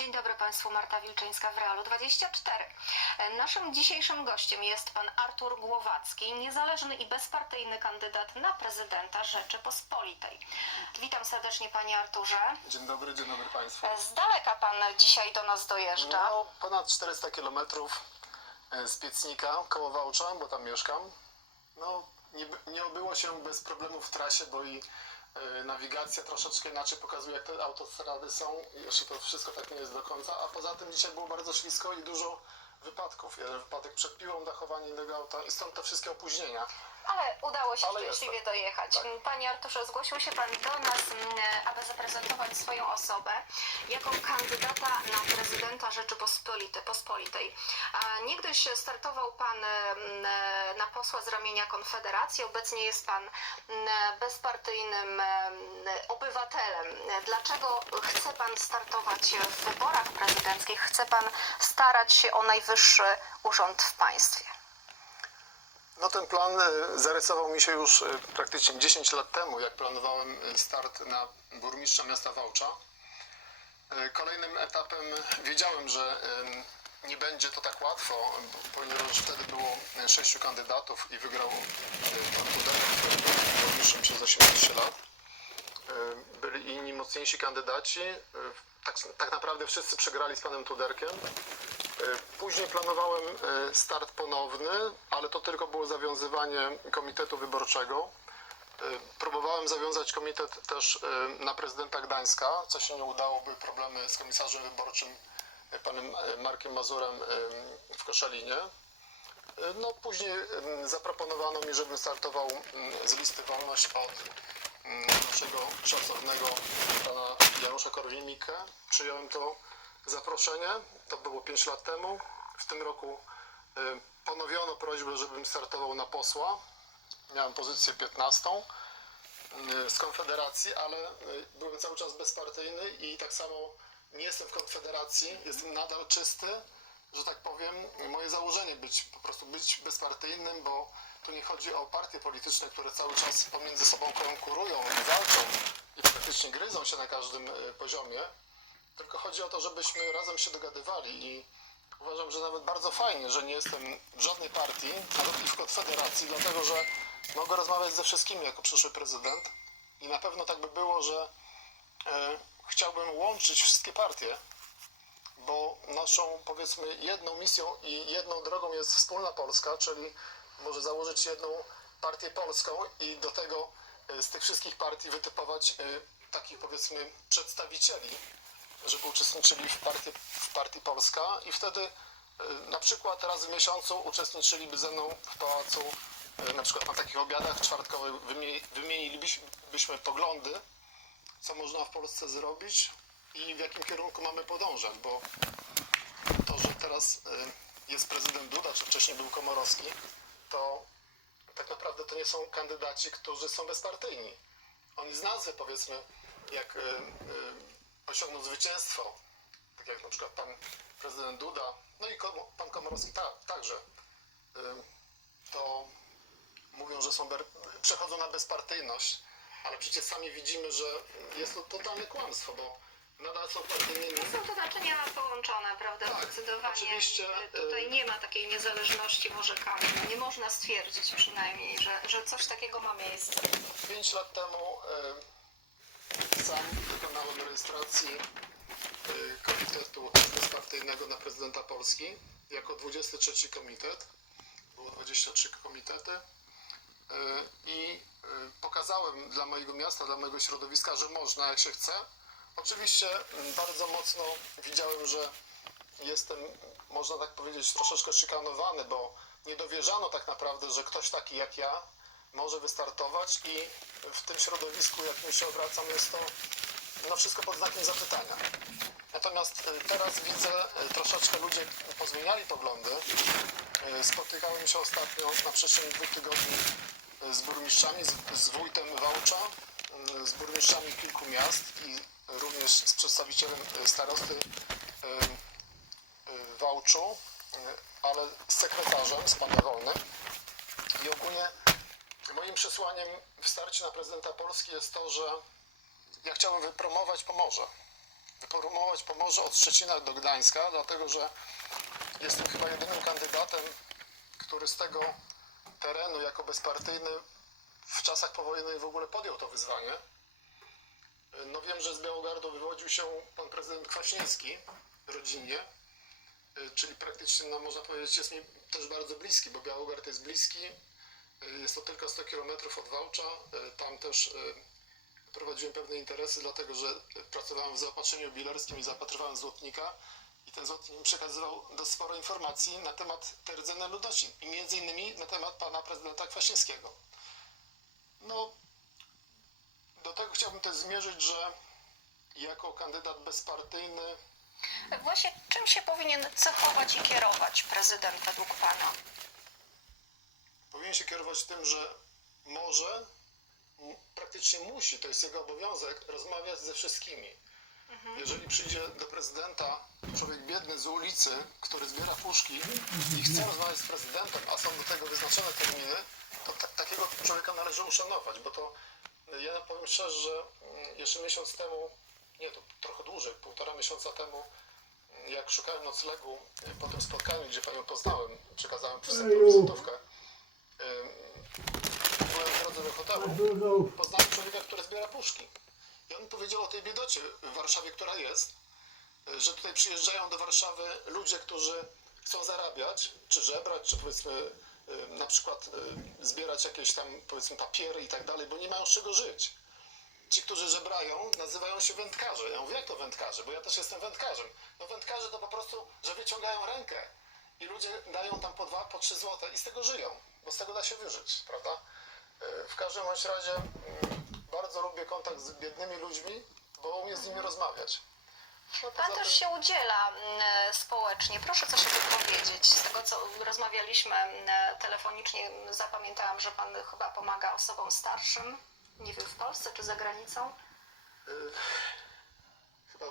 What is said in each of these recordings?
Dzień dobry Państwu, Marta Wilczyńska w Realu 24. E, Naszym dzisiejszym gościem jest pan Artur Głowacki, niezależny i bezpartyjny kandydat na prezydenta Rzeczypospolitej. Witam serdecznie Panie Arturze. Dzień dobry, dzień dobry Państwu. E, Z daleka Pan dzisiaj do nas dojeżdża. No, ponad 400 km z Piecnika, koło Wałcza, bo tam mieszkam. No, nie, nie obyło się bez problemów w trasie, bo i e, nawigacja troszeczkę inaczej pokazuje, jak te autostrady są. I jeszcze to wszystko tak nie jest do końca. A poza tym dzisiaj było bardzo ślisko i dużo wypadków. Jeden wypadek przed piłą, dachowanie innego auta i stąd te wszystkie opóźnienia. Ale udało się Ale szczęśliwie jestem. dojechać. Tak. Panie Arturze, zgłosił się Pan do nas, mm, aby zaprezentować swoją osobę jako kandydata na prezydenta Rzeczypospolitej. Pospolitej. Niegdyś startował Pan mm, na posła z ramienia Konfederacji, obecnie jest Pan mm, bezpartyjnym obywatelem. Dlaczego chce Pan startować w wyborach prezydenckich? Chce Pan starać się o najwyższy urząd w państwie? No ten plan e, zarysował mi się już e, praktycznie 10 lat temu, jak planowałem e, start na burmistrza miasta Wałcza. Kolejnym etapem wiedziałem, że nie będzie to tak łatwo, ponieważ wtedy było sześciu kandydatów i wygrał pan był burmistrzem przez 18 lat. Byli inni mocniejsi kandydaci. Tak, tak naprawdę wszyscy przegrali z panem Tuderkiem. E, Później planowałem e, start ponowny, ale to tylko było zawiązywanie komitetu wyborczego. E, Próbowałem zawiązać komitet też na prezydenta Gdańska, co się nie udało, były problemy z komisarzem wyborczym panem Markiem Mazurem w Koszalinie. No później e, zaproponowano mi, żebym startował m, z listy Wolność od m, naszego szacownego pana Janusza Korwin-Mikke. Przyjąłem to zaproszenie, to było 5 lat temu. W tym roku e, ponowiono prośbę, żebym startował na posła. Miałem pozycję 15 e, z Konfederacji, ale e, byłem cały czas bezpartyjny i tak samo nie jestem w Konfederacji, jestem nadal czysty, że tak powiem. Moje założenie być po prostu być bezpartyjnym, bo tu nie chodzi o partie polityczne, które cały czas pomiędzy sobą konkurują i walczą i praktycznie gryzą się na każdym poziomie, tylko chodzi o to, żebyśmy razem się dogadywali i uważam, że nawet bardzo fajnie, że nie jestem w żadnej partii, nawet i w Konfederacji, dlatego że mogę rozmawiać ze wszystkimi jako przyszły prezydent i na pewno tak by było, że e, chciałbym łączyć wszystkie partie, bo naszą powiedzmy jedną misją i jedną drogą jest wspólna Polska, czyli może założyć jedną partię polską i do tego e, z tych wszystkich partii wytypować e, takich powiedzmy przedstawicieli, żeby uczestniczyli w partii, w partii Polska i wtedy e, na przykład raz w miesiącu uczestniczyliby ze mną w pałacu, e, na przykład na takich obiadach czwartkowych wymieni- wymienilibyśmy poglądy, co można w Polsce zrobić i w jakim kierunku mamy podążać, bo to, że teraz y, jest prezydent Duda, czy wcześniej był Komorowski, to tak naprawdę to nie są kandydaci, którzy są bezpartyjni. Oni z nazwy powiedzmy, jak y, y, osiągną zwycięstwo, tak jak na przykład pan prezydent Duda, no i pan Komorowski ta, także, y, to mówią, że są przechodzą na bezpartyjność, ale przecież sami widzimy, że jest to totalne kłamstwo, bo nadal są partyjnymi. Są to naczynia połączone, prawda? Tak, Zdecydowanie. oczywiście, Tutaj y- nie ma takiej niezależności w orzekaniu. Nie można stwierdzić przynajmniej, że, że coś takiego ma miejsce. 5 lat temu e, sam dokonałem rejestracji e, komitetu bezpartyjnego na prezydenta Polski jako 23 komitet. Było 23 komitety. E, I e, pokazałem dla mojego miasta, dla mojego środowiska, że można jak się chce. Oczywiście bardzo mocno widziałem, że jestem, można tak powiedzieć, troszeczkę szykanowany, bo nie dowierzano tak naprawdę, że ktoś taki jak ja może wystartować i w tym środowisku, jakim się obracam, jest to no, wszystko pod znakiem zapytania. Natomiast e, teraz widzę, e, troszeczkę ludzie pozmieniali poglądy. E, Spotykałem się ostatnio na przestrzeni dwóch tygodni z burmistrzami, z, wójtem Wałcza, z burmistrzami kilku miast i również z przedstawicielem starosty Wałczu, ale z sekretarzem, z panem Wolnym. I ogólnie moim przesłaniem w starcie na prezydenta Polski jest to, że ja chciałbym wypromować Pomorze. wypromować Pomorze od Szczecina do Gdańska, dlatego że jestem chyba jedynym kandydatem, który z tego terenu jako bezpartyjny w czasach powojennych w ogóle podjął to wyzwanie. No wiem, że z Białogardu wywodził się pan prezydent Kwaśniewski rodzinnie, y, czyli praktycznie, no można powiedzieć, jest mi też bardzo bliski, bo Białogard jest bliski, jest to tylko 100 km od Wałcza, y, tam też y, prowadziłem pewne interesy, dlatego że pracowałem w zaopatrzeniu jubilerskim i zapatrywałem złotnika i ten złotnik mi przekazywał do sporo informacji na temat tej rdzennej ludności i między innymi na temat pana prezydenta Kwaśniewskiego. No, do tego chciałbym też zmierzyć, że jako kandydat bezpartyjny Właśnie czym się powinien cechować i kierować prezydent według Pana? Powinien się kierować tym, że może, praktycznie musi, to jest jego obowiązek, rozmawiać ze wszystkimi. Jeżeli przyjdzie do prezydenta człowiek biedny z ulicy, który zbiera puszki i chce rozmawiać z prezydentem, a są do tego wyznaczone terminy, to ta, takiego człowieka należy uszanować, bo to y, ja powiem szczerze, że mm, jeszcze miesiąc temu, nie, to trochę dłużej, półtora miesiąca temu, mm, jak szukałem noclegu y, po tym spotkaniu, gdzie panią poznałem, przekazałem wizytówkę, Ym, byłem w drodze do hotelu, poznałem człowieka, który zbiera puszki. I on powiedział o tej biedocie w Warszawie, która jest, że tutaj przyjeżdżają do Warszawy ludzie, którzy chcą zarabiać, czy żebrać, czy powiedzmy na przykład zbierać jakieś tam powiedzmy papiery i tak dalej, bo nie mają z czego żyć. Ci, którzy żebrają, nazywają się wędkarze. Ja mówię, jak to wędkarze? Bo ja też jestem wędkarzem. No wędkarze to po prostu, że wyciągają rękę i ludzie dają tam po dwa, po trzy złote i z tego żyją, bo z tego da się wyżyć, prawda? Y, W każdym bądź razie mm, bardzo lubię kontakt z biednymi ludźmi, bo umiem z nimi rozmawiać. No, Pan też się udziela mm, społecznie. Proszę coś o tym powiedzieć. Z tego, co rozmawialiśmy mm, telefonicznie, mm, zapamiętałam, że Pan chyba pomaga osobom starszym. Nie wiem, w Polsce czy za granicą. Chyba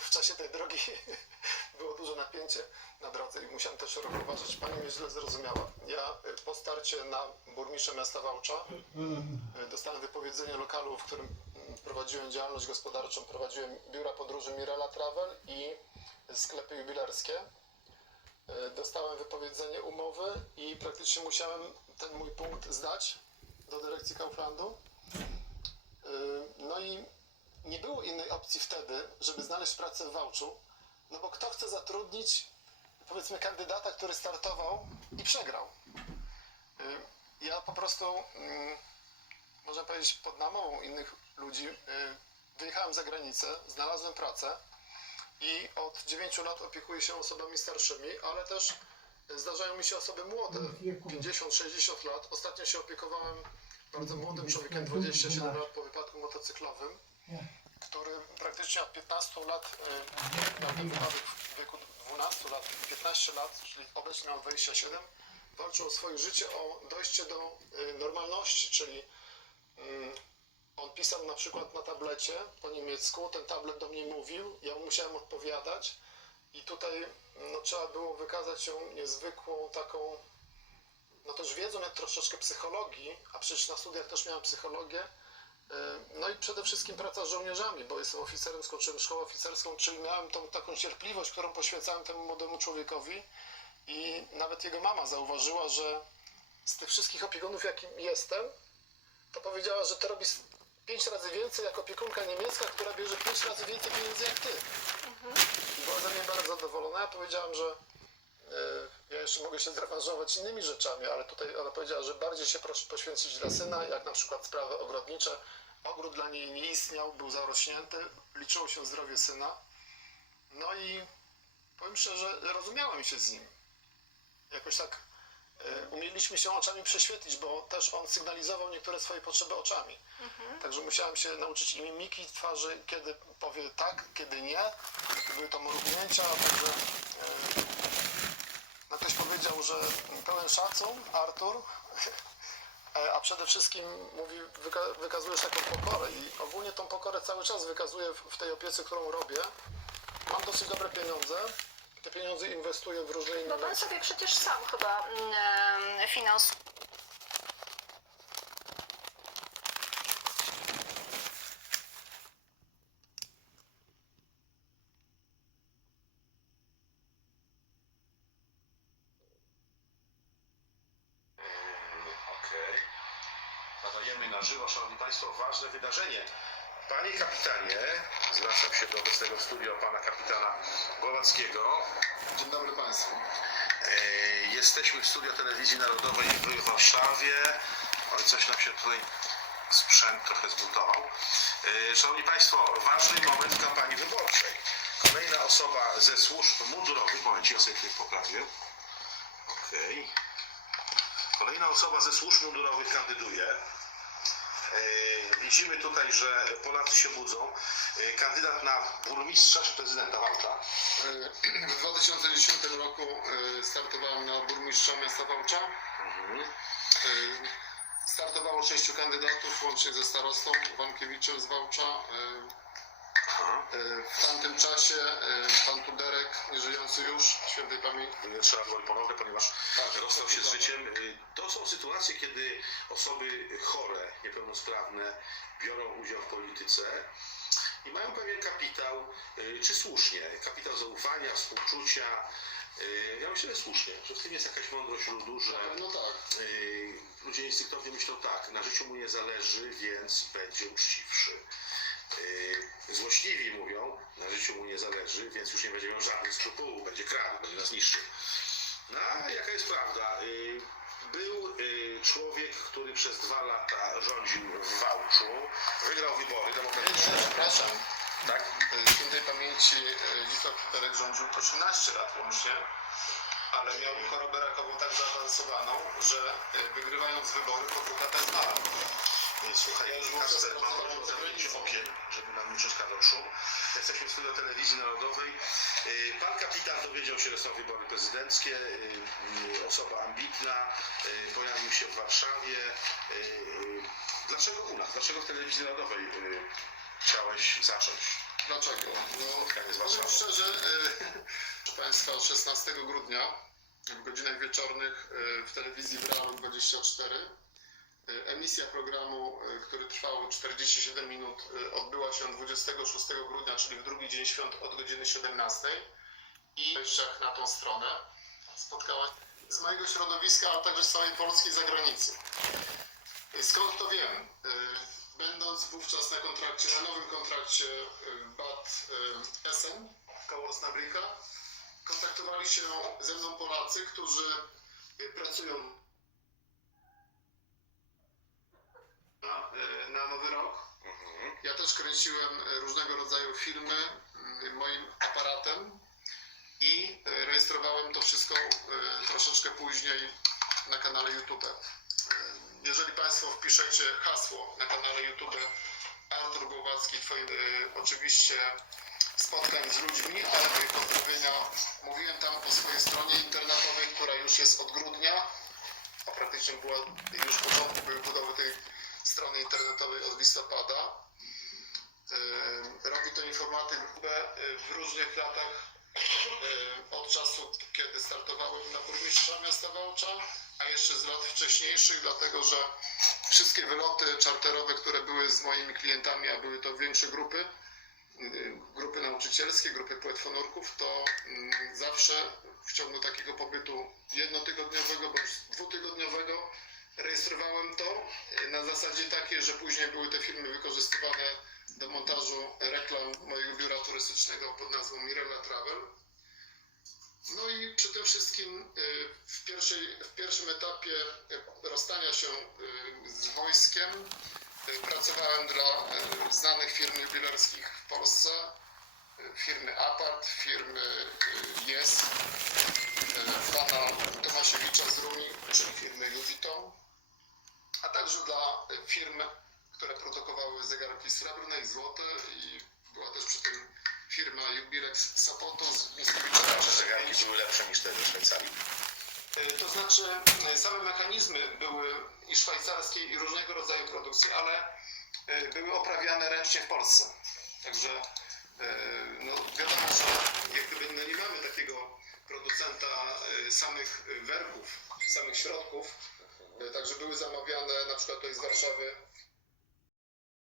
w czasie tej drogi było duże napięcie na drodze i musiałem też uważać. Pani mnie źle zrozumiała. Ja y, po starcie na burmistrza miasta Wałcza y, dostałem wypowiedzenie lokalu, w którym mm, prowadziłem działalność gospodarczą. Prowadziłem biura podróży Mirela Travel i sklepy jubilerskie. Y, Dostałem wypowiedzenie umowy i praktycznie musiałem ten mój punkt zdać do dyrekcji Kauflandu. No i nie było innej opcji wtedy, żeby znaleźć pracę w Wałczu, no bo kto chce zatrudnić, powiedzmy, kandydata, który startował i przegrał. Y, Ja po prostu, mm, można powiedzieć, pod namową innych ludzi y, wyjechałem za granicę, znalazłem pracę i od 9 lat opiekuję się osobami starszymi, ale też zdarzają mi się osoby młode, 50-60 lat. Ostatnio się opiekowałem bardzo młodym człowiekiem, 27 lat po wypadku motocyklowym, który praktycznie od 15 lat y, miał ten wypadek w wieku 12 lat, 15 lat, czyli obecnie miał 27, walczył o swoje życie, o dojście do y, normalności, czyli mm, on pisał na przykład na tablecie po niemiecku, ten tablet do mnie mówił, ja mu musiałem odpowiadać i tutaj no, trzeba było wykazać się niezwykłą taką, no też wiedzą jak troszeczkę psychologii, a przecież na studiach też miałem psychologię, y, no i przede wszystkim praca z żołnierzami, bo jestem oficerem, skończyłem szkołę oficerską, czyli miałem tą taką cierpliwość, którą poświęcałem temu młodemu człowiekowi i nawet jego mama zauważyła, że z tych wszystkich opiekunów, jakim jestem, to powiedziała, że to robi pięć razy więcej jak opiekunka niemiecka, która bierze pięć razy więcej pieniędzy jak ty. I była ze mnie bardzo zadowolona. Ja powiedziałem, że e, ja jeszcze mogę się zrewanżować innymi rzeczami, ale tutaj ona powiedziała, że bardziej się proszę poświęcić dla syna, jak na przykład sprawy ogrodnicze. Ogród dla niej nie istniał, był zarośnięty, liczyło się zdrowie syna. No i powiem szczerze, rozumiałem się z nim. Jakoś tak e, umieliśmy się oczami prześwietlić, bo też on sygnalizował niektóre swoje potrzeby oczami. Także musiałem się nauczyć i mimiki twarzy, kiedy powie tak, kiedy nie. Były to mrugnięcia, także e, powiedział, że pełen szacun, Artur, e, a przede wszystkim mówi, wyka wykazujesz taką pokorę i ogólnie tą pokorę cały czas wykazuję w, tej opiece, którą robię. Mam dosyć dobre pieniądze. Te pieniądze inwestuję w różne inne Bo Pan sobie przecież sam chyba mm, finansuje. Nadajemy na żywo, Szanowni Państwo, ważne wydarzenie. Panie kapitanie, zwracam się do obecnego w studio pana kapitana Głowackiego. Dzień dobry Państwu. E, Jesteśmy w studio telewizji narodowej w Warszawie. Oj, coś nam się tutaj sprzęt trochę zbuntował. E, Szanowni Państwo, ważny moment w kampanii wyborczej. Kolejna osoba ze służb mundurowych, momencie, ja sobie tutaj poprawię. Okej. Kolejna osoba ze służb mundurowych kandyduje. E, Widzimy tutaj, że Polacy się budzą. E, Kandydat na burmistrza czy prezydenta Wałcza. W 2010 roku e, startowałem na burmistrza miasta Wałcza. Mhm. E, Startowało sześciu kandydatów, łącznie ze starostą Wankiewiczem z Wałcza. E, e, W tamtym czasie e, pan Tuderek, nieżyjący już, świętej pamięci, Trzeba było ponownie, ponieważ Tak. rozstał się z życiem. Y, To są sytuacje, kiedy osoby chore, niepełnosprawne biorą udział w polityce i mają pewien kapitał, y, czy słusznie, kapitał zaufania, współczucia. Ja myślę, że słusznie, że w tym jest jakaś mądrość ludu, że no tak, ludzie instynktownie myślą tak, na życiu mu nie zależy, więc będzie uczciwszy. Y, Złośliwi mówią, na życiu mu nie zależy, więc już nie będzie miał żadnych skrupułów, będzie kradł, będzie nas niszczył. No a jaka jest prawda? Y, Był y, człowiek, który przez dwa lata rządził w Wałczu, wygrał wybory demokratyczne. przepraszam. Tak? E, Świętej pamięci Witold Tuderek rządził 18 lat łącznie, ale miał chorobę rakową tak zaawansowaną, że wygrywając wybory po dwóch latach zmarł. Słuchaj, Ja już Kasper, mam pracowałem prośbę o za zamknięcie granicą. okien, żeby nam nie przeszkadzał szum. Jesteśmy w studio telewizji narodowej. Y, Pan kapitan dowiedział się, że są wybory prezydenckie. y, y, Osoba ambitna, pojawił się w Warszawie. Dlaczego u nas? Dlaczego w telewizji narodowej chciałeś zacząć Dlaczego? No, spotkanie z powiem szczerze, proszę Państwa, 16 grudnia w godzinach wieczornych w telewizji Bravo 24 e, emisja programu, e, który trwał 47 minut, e, odbyła się 26 grudnia, czyli w drugi dzień świąt od godziny 17 i wejściach na tą stronę spotkała się z mojego środowiska, a także z całej Polski zagranicy. E, Skąd to wiem? E, Będąc wówczas na kontrakcie, na nowym kontrakcie e, BAT e, Essen koło Osnabrücka, kontaktowali się ze mną Polacy, którzy e, pracują na, e, na Nowy Rok. Mhm. Ja też kręciłem różnego rodzaju filmy moim aparatem i e, rejestrowałem to wszystko e, troszeczkę później na kanale YouTube. Jeżeli Państwo wpiszecie hasło na kanale YouTube Artur Głowacki, twoim, oczywiście spotkań z ludźmi, ale moje pozdrowienia. Mówiłem tam o swojej stronie internetowej, która już jest od grudnia, a praktycznie była już początku były budowy tej strony internetowej od listopada. E, Robi to informatyk e, w różnych latach e, od czasu, kiedy startowałem na burmistrza miasta Wałcza, a jeszcze z lat wcześniejszych, dlatego że wszystkie wyloty czarterowe, które były z moimi klientami, a były to większe grupy, grupy nauczycielskie, grupy płetwonurków, to mm, zawsze w ciągu takiego pobytu jednotygodniowego bądź dwutygodniowego rejestrowałem to y, na zasadzie takiej, że później były te filmy wykorzystywane do montażu reklam mojego biura turystycznego pod nazwą Mirella Travel. No i przy tym wszystkim y, w, pierwszej, w pierwszym etapie y, rozstania się z wojskiem pracowałem dla znanych firm jubilerskich w Polsce, firmy Apart, firmy y, Yes, y, pana Tomasiewicza z Rumi, czyli firmy Juviton, a także dla y, firm, które produkowały zegarki srebrne i złote i była też przy tym firma Jubilex Sapoto z Mickiewicza. Czy zegarki były lepsze niż te ze Szwajcarii? E, To znaczy, same mechanizmy były i szwajcarskie, i różnego rodzaju produkcje, ale były oprawiane ręcznie w Polsce. Także no, wiadomo, że jak gdyby no, nie mamy takiego producenta e, samych e, werków, samych środków. E, Także były zamawiane na przykład tutaj z Warszawy